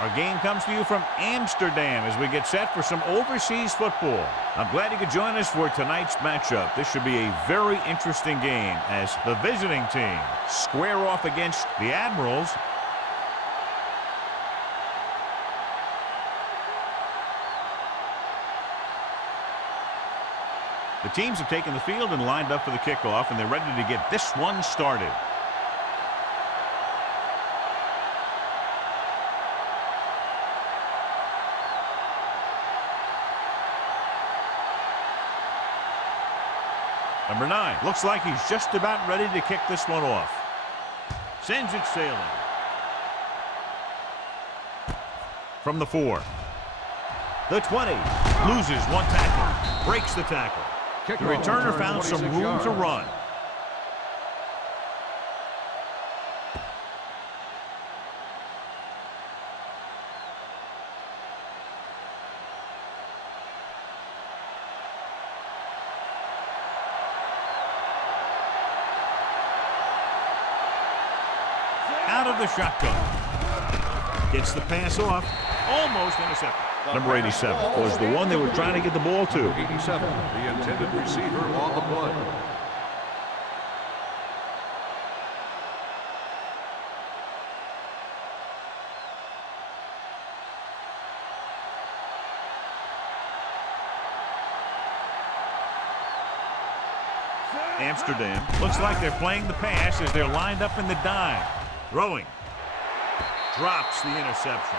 Our game comes to you from Amsterdam as we get set for some overseas football. I'm glad you could join us for tonight's matchup. This should be a very interesting game as the visiting team square off against the Admirals. The teams have taken the field and lined up for the kickoff, and they're ready to get this one started. Number 9, looks like he's just about ready to kick this one off. Sends it sailing. From the 4. The 20, loses one tackle, breaks the tackle. The returner found some room to run. Out of the shotgun. Gets the pass off. Almost intercepted. Number 87 was the one they were trying to get the ball to. 87, the intended receiver on the play. Amsterdam looks like they're playing the pass as they're lined up in the dime. Throwing. Drops the interception.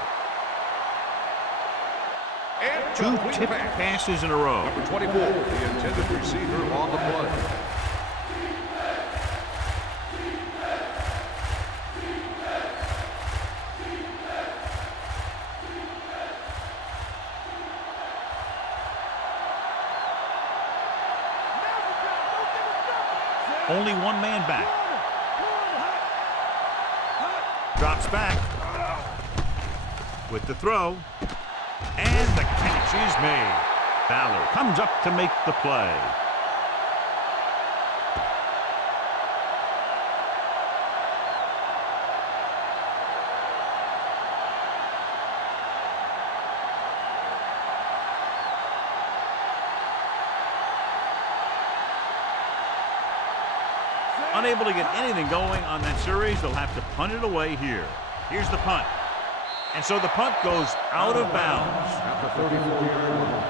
And two tipped passes in a row. Number 24, the intended receiver on the play. Only one man back. Drops back. With the throw. And the catch is made. Fowler comes up to make the play. Unable to get anything going on that series, they'll have to punt it away here. Here's the punt. And so the punt goes out of bounds. At the 34-yard line.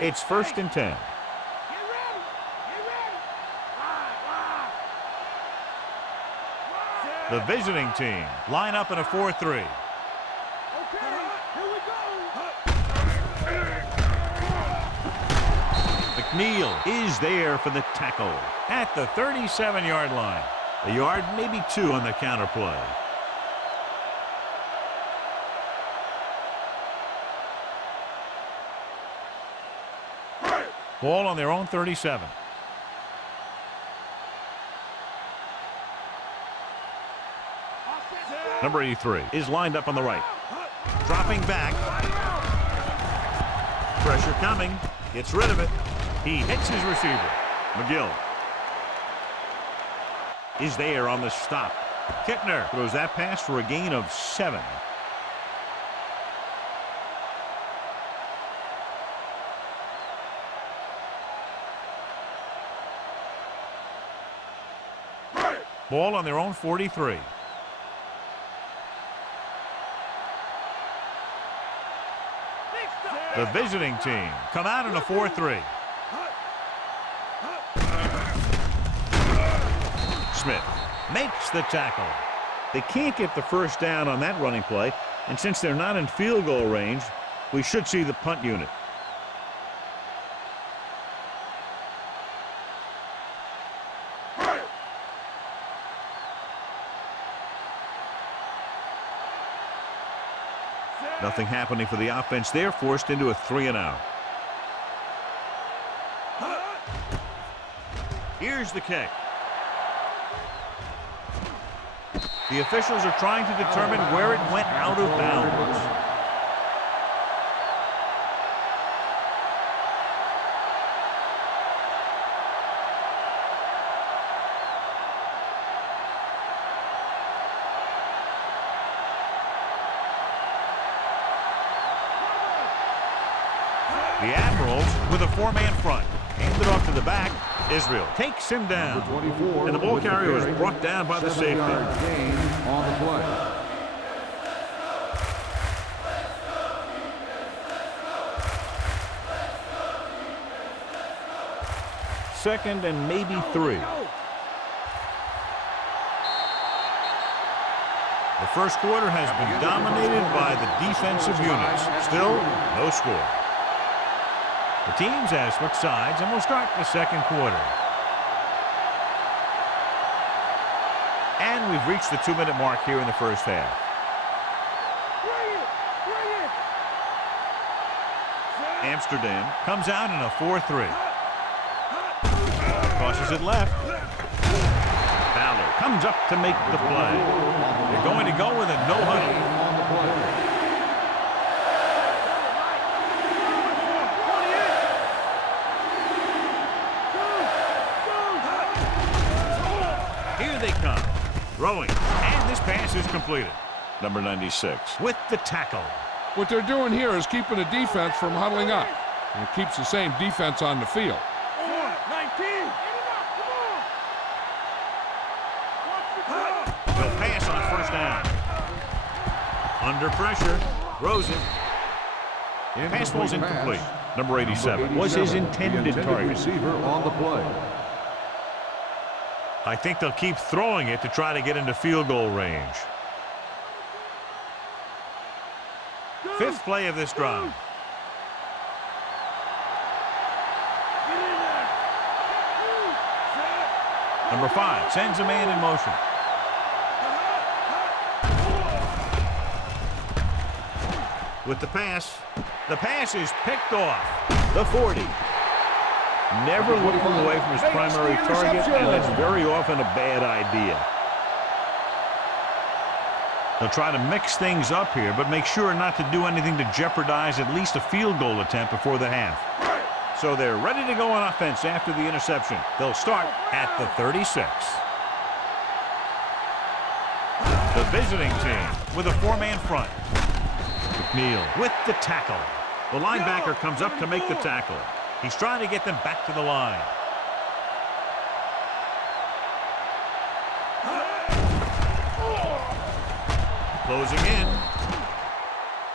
It's 1st and 10. The visiting team line up in a 4-3. McNeil is there for the tackle at the 37-yard line. A yard, maybe 2 on the counter play. Ball on their own 37. Number 83 is lined up on the right. Dropping back. Pressure coming. Gets rid of it. He hits his receiver. McGill is there on the stop. Kittner throws that pass for a gain of 7. Ball on their own 43. The visiting team come out in a 4-3. Smith makes the tackle. They can't get the first down on that running play, and since they're not in field goal range, we should see the punt unit. Nothing happening for the offense. They're forced into a 3-and-out. Here's the kick. The officials are trying to determine where it went out of bounds. The Admirals with a four-man front. Handed off to the back. Israel takes him down. Number 24. And the ball with carrier is carry. brought down by the safety. 7-yard gain on the play. Second and maybe 3. The first quarter has been dominated by the defensive units. Still, no score. The teams have switched sides, and we'll start the second quarter. And we've reached the 2-minute mark here in the first half. Amsterdam comes out in a 4-3. Crosses it left. Fowler comes up to make the play. They're going to go with a no huddle. Here they come. Throwing. And this pass is completed. Number 96 with the tackle. What they're doing here is keeping the defense from huddling up. And it keeps the same defense on the field. They'll pass on first down. Under pressure. Throws it. Pass falls incomplete. Number 87 was his intended target. Receiver on the play. I think they'll keep throwing it to try to get into field goal range. Fifth play of this drive. Number 5 sends a man in motion. With the pass is picked off. The 40. Never looking away from his primary target, and that's very often a bad idea. They'll try to mix things up here, but make sure not to do anything to jeopardize at least a field goal attempt before the half. So they're ready to go on offense after the interception. They'll start at the 36. The visiting team with a four-man front. McNeil with the tackle. The linebacker comes up to make the tackle. He's trying to get them back to the line. Closing in.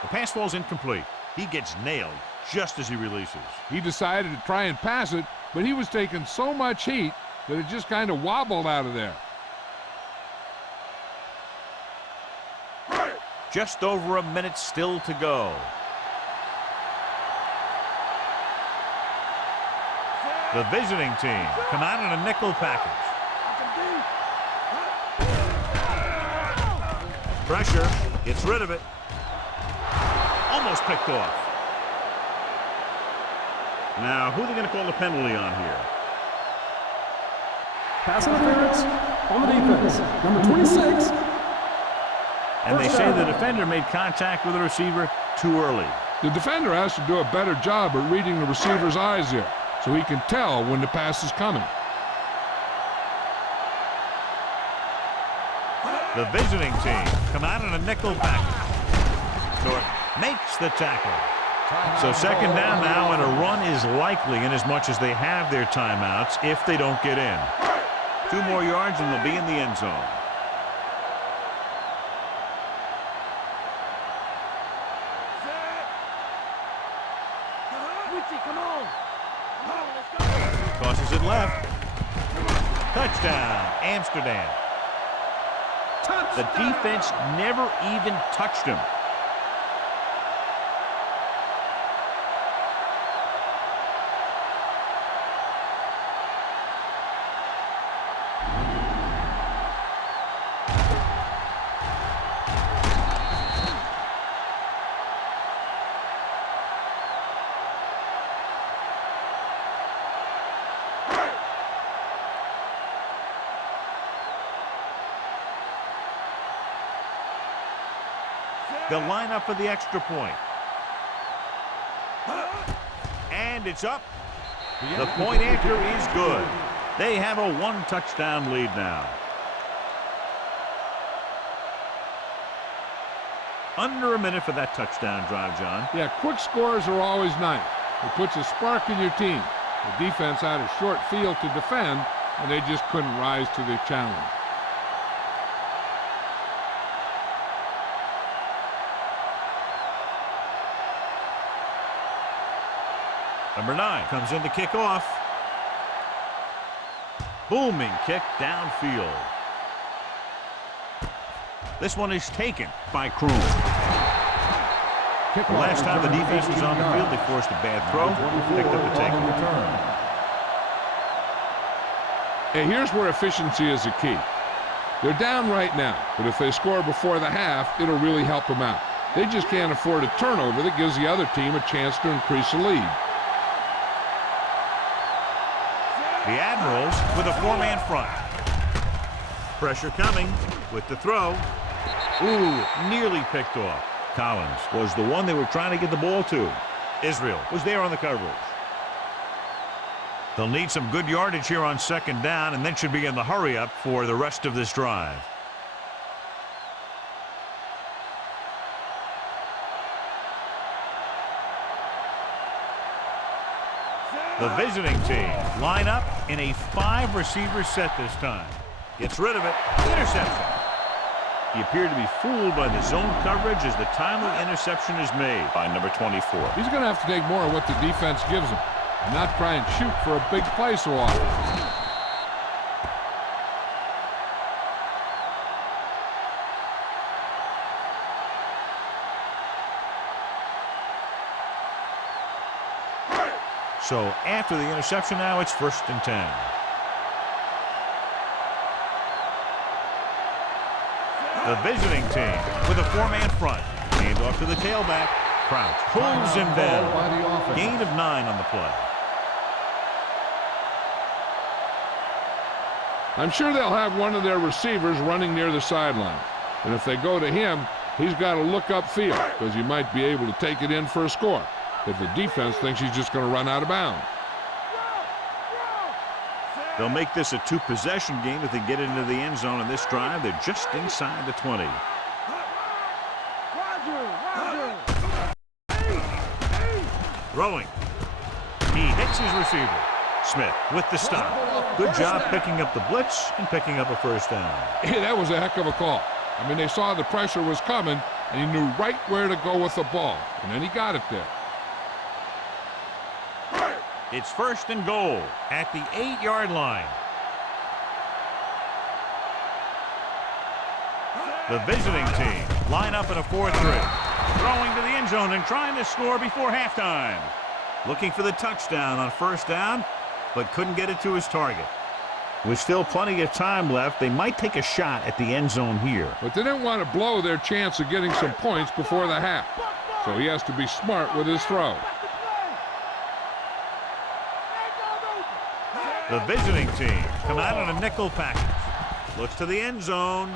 The pass falls incomplete. He gets nailed just as he releases. He decided to try and pass it, but he was taking so much heat that it just kind of wobbled out of there. Just over a minute still to go. The visiting team come out in a nickel package. Pressure, gets rid of it. Almost picked off. Now, who are they going to call the penalty on here? Pass interference on the defense. Number 26. And they say the defender made contact with the receiver too early. The defender has to do a better job at reading the receiver's eyes here, so he can tell when the pass is coming. The visiting team come out in a nickel package. Norton makes the tackle. So second down now, and a run is likely in as much as they have their timeouts if they don't get in. 2 more yards and they'll be in the end zone. Tosses it left. Touchdown, Amsterdam. The defense never even touched him. They'll line up for the extra point. And it's up. The point after is good. They have a 1-touchdown lead now. Under a minute for that touchdown drive, John. Yeah, quick scores are always nice. It puts a spark in your team. The defense had a short field to defend, and they just couldn't rise to the challenge. Number 9 comes in to kick off. Booming kick downfield. This one is taken by Kroon. The last time the defense was on the field, they forced a bad throw, picked up the tackle. Hey, here's where efficiency is a key. They're down right now, but if they score before the half, it'll really help them out. They just can't afford a turnover that gives the other team a chance to increase the lead. The Admirals with a 4-man front. Pressure coming with the throw. Ooh, nearly picked off. Collins was the one they were trying to get the ball to. Israel was there on the coverage. They'll need some good yardage here on 2nd down, and then should be in the hurry-up for the rest of this drive. The visiting team line up in a 5-receiver set this time. Gets rid of it. Interception. He appeared to be fooled by the zone coverage as the timely interception is made by number 24. He's going to have to take more of what the defense gives him and not try and shoot for a big play so often. So after the interception now, it's 1st and 10. The visiting team with a 4-man front. Hand off to the tailback. Crouch pulls him down. Gain of 9 on the play. I'm sure they'll have one of their receivers running near the sideline. And if they go to him, he's got to look upfield because he might be able to take it in for a score if the defense thinks he's just going to run out of bounds. They'll make this a 2-possession game if they get into the end zone in this drive. They're just inside the 20. Throwing. He hits his receiver. Smith with the stop. Good job picking up the blitz and picking up a 1st down. Hey, that was a heck of a call. I mean, they saw the pressure was coming, and he knew right where to go with the ball, and then he got it there. It's 1st and goal at the 8-yard line. The visiting team line up in a 4-3. Throwing to the end zone and trying to score before halftime. Looking for the touchdown on 1st down, but couldn't get it to his target. With still plenty of time left, they might take a shot at the end zone here. But they didn't want to blow their chance of getting some points before the half. So he has to be smart with his throw. The visiting team come out on a nickel package. Looks to the end zone.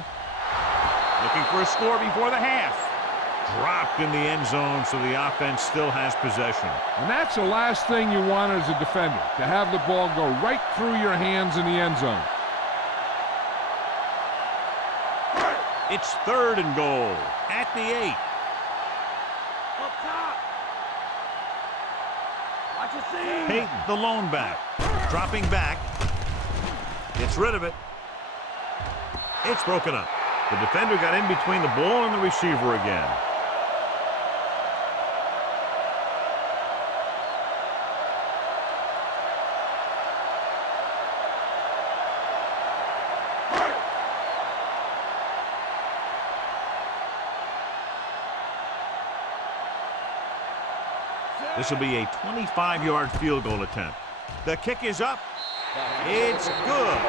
Looking for a score before the half. Dropped in the end zone, so the offense still has possession. And that's the last thing you want as a defender, to have the ball go right through your hands in the end zone. It's 3rd and goal at the 8. Peyton, the lone back. Dropping back. Gets rid of it. It's broken up. The defender got in between the ball and the receiver again. This will be a 25-yard field goal attempt. The kick is up. It's good.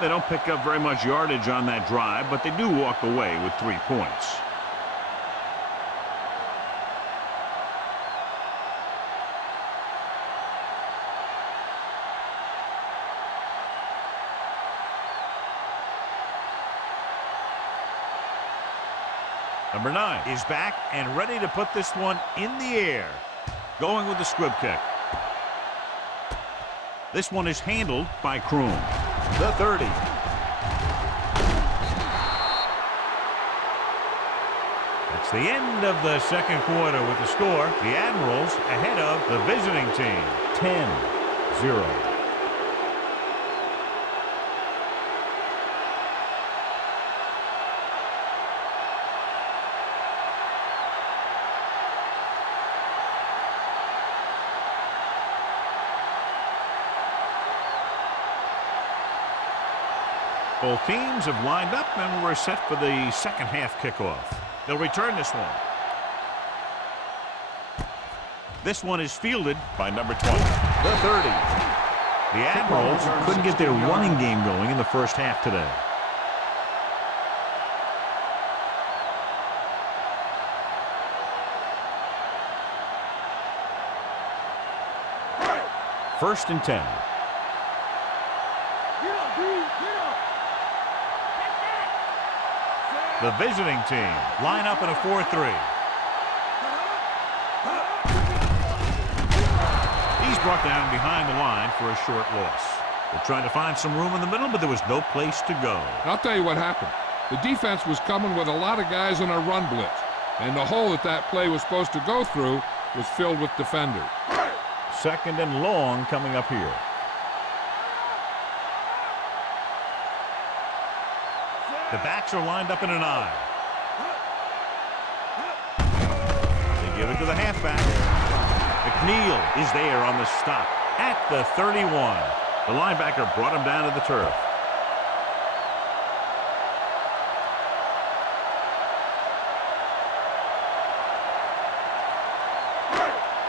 They don't pick up very much yardage on that drive, but they do walk away with 3 points. Number 9 is back and ready to put this one in the air. Going with the squib kick. This one is handled by Kroon. The 30. the end of the second quarter with the score. The Admirals ahead of the visiting team, 10-0. Both teams have lined up, and we're set for the second half kickoff. They'll return this one. This one is fielded by number 20. The 30. The Admirals couldn't get their running game going in the first half today. First and 10. The visiting team line up in a 4-3. He's brought down behind the line for a short loss. They're trying to find some room in the middle, but there was no place to go. I'll tell you what happened. The defense was coming with a lot of guys in a run blitz, and the hole that play was supposed to go through was filled with defenders. Second and long coming up here. The backs are lined up in an I. They give it to the halfback. McNeil is there on the stop at the 31. The linebacker brought him down to the turf.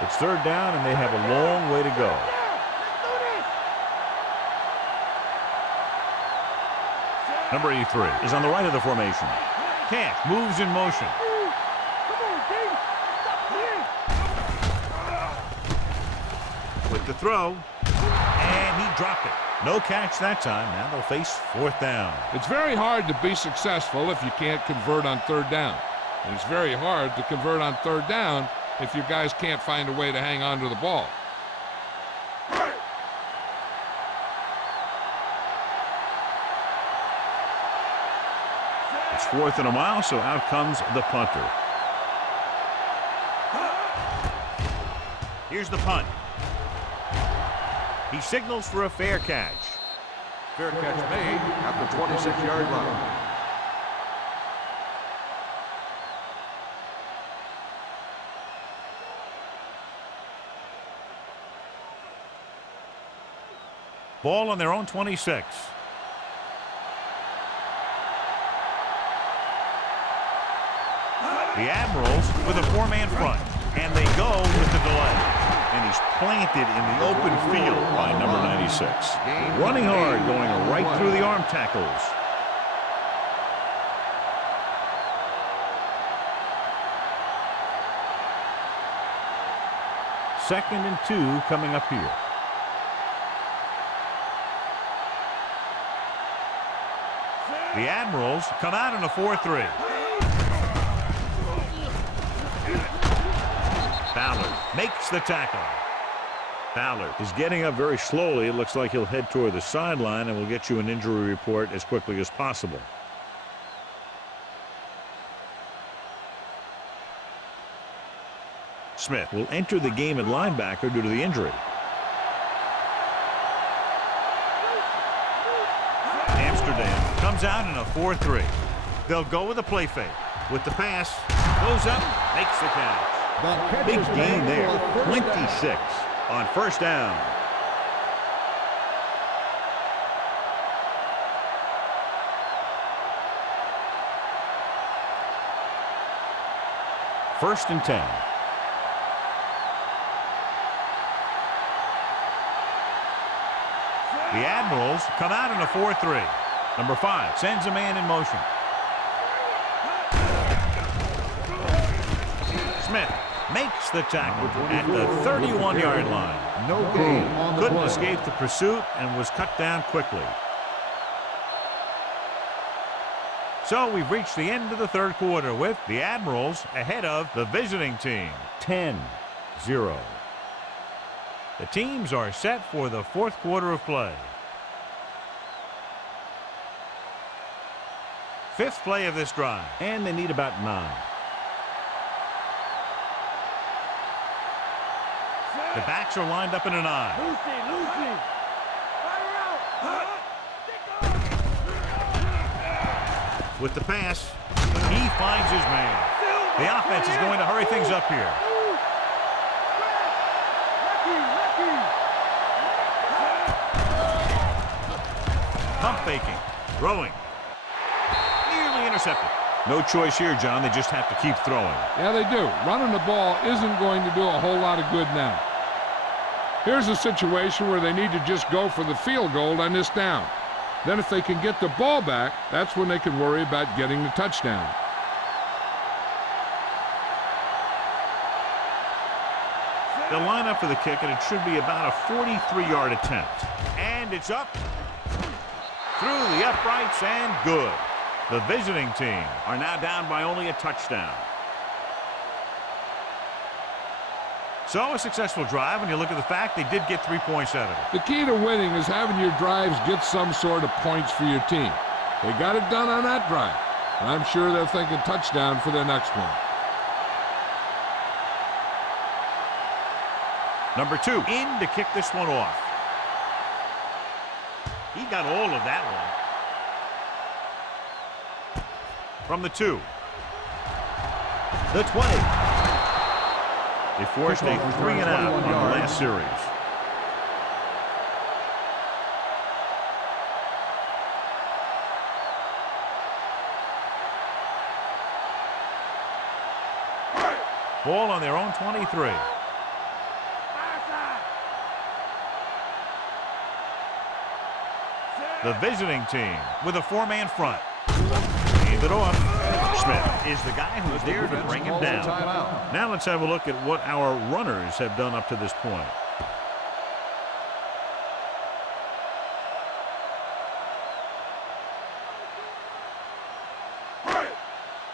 It's third down, and they have a long way to go. Number 83 is on the right of the formation. Cash moves in motion. With the throw, and he dropped it. No catch that time. Now they'll face fourth down. It's very hard to be successful if you can't convert on third down. And it's very hard to convert on third down if your guys can't find a way to hang on to the ball. It's fourth and a mile, so out comes the punter. Here's the punt. He signals for a fair catch. Fair catch made at the 26-yard line. Ball on their own 26. The Admirals with a four-man front, and they go with the delay. And he's planted in the open field by number 96. Running hard, going right through the arm tackles. Second and 2 coming up here. The Admirals come out in a 4-3. Ballard makes the tackle. Ballard is getting up very slowly. It looks like he'll head toward the sideline, and we'll get you an injury report as quickly as possible. Smith will enter the game at linebacker due to the injury. Amsterdam comes out in a 4-3. They'll go with a play fake. With the pass, goes up, makes the catch. Big gain there, 26 on first down. First and 10. The Admirals come out in a 4-3. Number 5 sends a man in motion. Smith makes the tackle at the 31-yard line. No gain on the Couldn't play. escape the pursuit and was cut down quickly. So we've reached the end of the third quarter with the Admirals ahead of the visiting team, 10-0. The teams are set for the fourth quarter of play. Fifth play of this drive, and they need about 9. The backs are lined up in an I. With the pass, he finds his man. The offense is going to hurry things up here. Pump faking, throwing. Nearly intercepted. No choice here, John. They just have to keep throwing. Yeah, they do. Running the ball isn't going to do a whole lot of good now. Here's a situation where they need to just go for the field goal on this down. Then if they can get the ball back, that's when they can worry about getting the touchdown. They'll line up for the kick, and it should be about a 43-yard attempt. And it's up. Through the uprights and good. The visiting team are now down by only a touchdown. So a successful drive, and you look at the fact they did get 3 points out of it. The key to winning is having your drives get some sort of points for your team. They got it done on that drive, and I'm sure they're thinking touchdown for their next one. Number 2 in to kick this one off. He got all of that one. From the 2. The 20. They forced a 3-and-out on the last series. Ball on their own 23. The visiting team with a 4-man front. Hand it off. Smith is the guy who's there to bring him down. Now let's have a look at what our runners have done up to this point.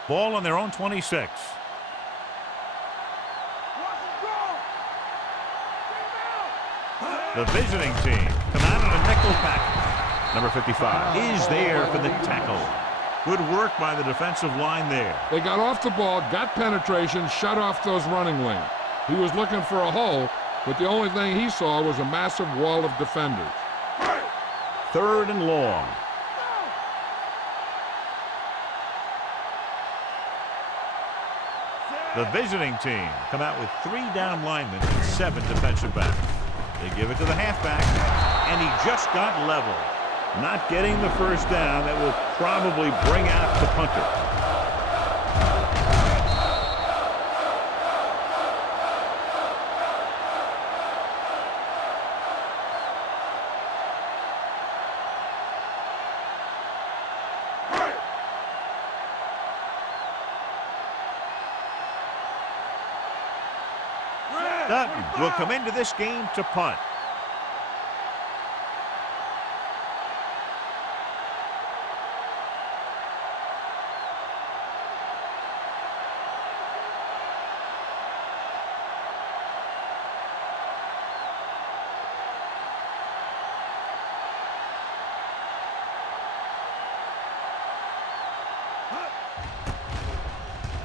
Ball on their own 26. The visiting team come out in a nickel package. Number 55 is there for the tackle. Good work by the defensive line there. They got off the ball, got penetration, shut off those running lanes. He was looking for a hole, but the only thing he saw was a massive wall of defenders. 3rd and long. The visiting team come out with 3 down linemen and 7 defensive backs. They give it to the halfback, and he just got level. Not getting the first down. That will probably bring out the punter. Dutton will come into this game to punt.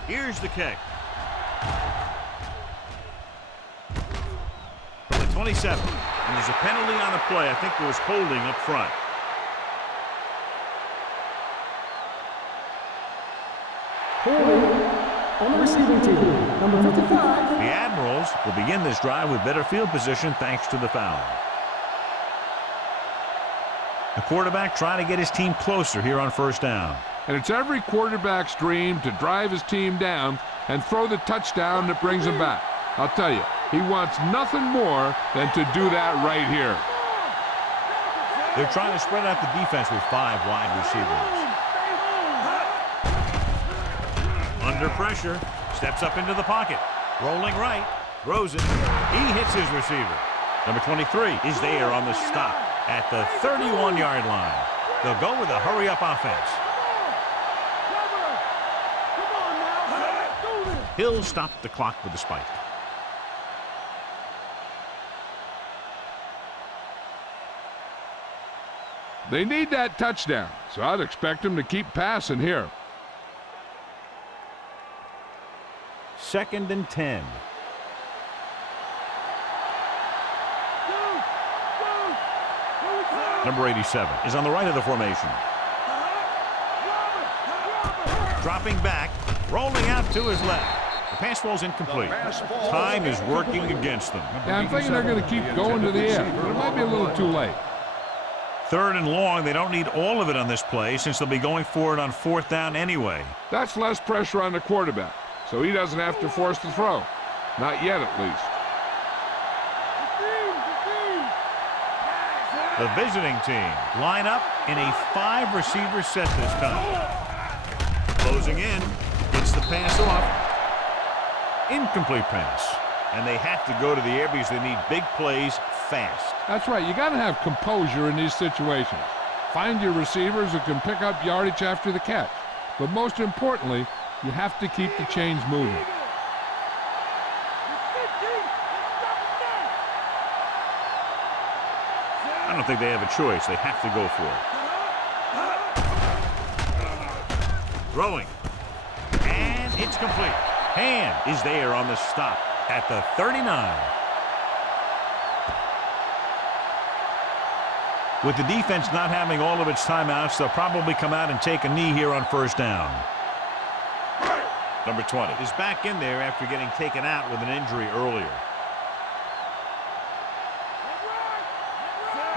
Here's the kick. From the 27. And there's a penalty on the play. I think there was holding up front. Holding on the receiving team, number 55. The Admirals will begin this drive with better field position thanks to the foul. The quarterback trying to get his team closer here on first down. And it's every quarterback's dream to drive his team down and throw the touchdown that brings him back. I'll tell you, he wants nothing more than to do that right here. They're trying to spread out the defense with 5 wide receivers. Under pressure, steps up into the pocket. Rolling right, throws it. He hits his receiver. Number 23 is there on the stop at the 31-yard line. They'll go with a hurry-up offense. He'll stop the clock with a spike. They need that touchdown, so I'd expect them to keep passing here. 2nd and 10. Number 87 is on the right of the formation. Dropping back, rolling out to his left. The pass ball's incomplete. Time is working against them. Yeah, I'm thinking they're going to keep going to the air, but it might be a little too late. 3rd and long. They don't need all of it on this play since they'll be going for it on 4th down anyway. That's less pressure on the quarterback, so he doesn't have to force the throw. Not yet, at least. The visiting team line up in a 5-receiver set this time. Closing in, gets the pass off. Incomplete pass. And they have to go to the air because they need big plays fast. That's right. You got to have composure in these situations. Find your receivers who can pick up yardage after the catch. But most importantly, you have to keep the chains moving. I don't think they have a choice. They have to go for it. Throwing. And it's complete. Hand is there on the stop at the 39. With the defense not having all of its timeouts, they'll probably come out and take a knee here on 1st down. Number 20 is back in there after getting taken out with an injury earlier.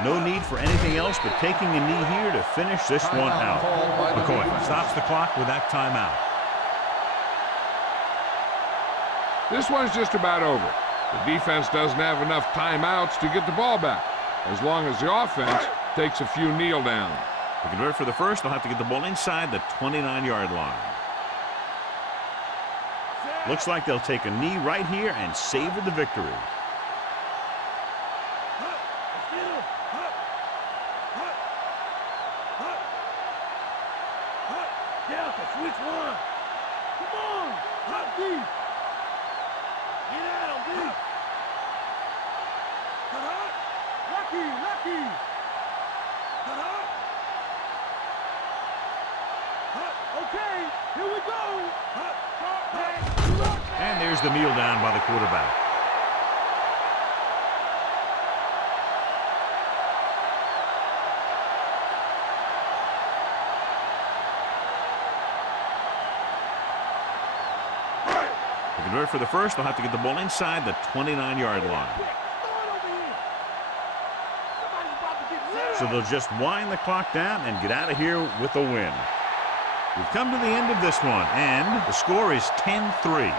No need for anything else but taking a knee here to finish this one out. McCoy stops the clock with that timeout. This one's just about over. The defense doesn't have enough timeouts to get the ball back, as long as the offense takes a few kneel downs. To convert for the first, they'll have to get the ball inside the 29-yard line. Looks like they'll take a knee right here and savor the victory. Which one? Come on! Hot D! Get at him, D! Lucky! Lucky! Okay, here we go! And there's the kneel down by the quarterback. To convert for the first, they'll have to get the ball inside the 29-yard line. So they'll just wind the clock down and get out of here with a win. We've come to the end of this one, and the score is 10-3.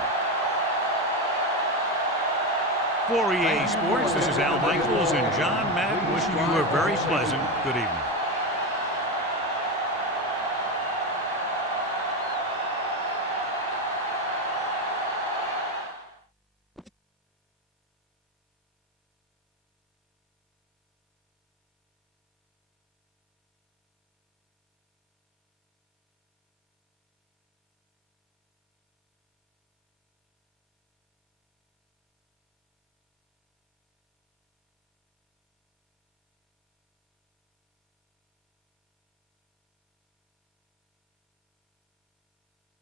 For EA Sports, this is Al Michaels and John Madden wishing you a very pleasant good evening.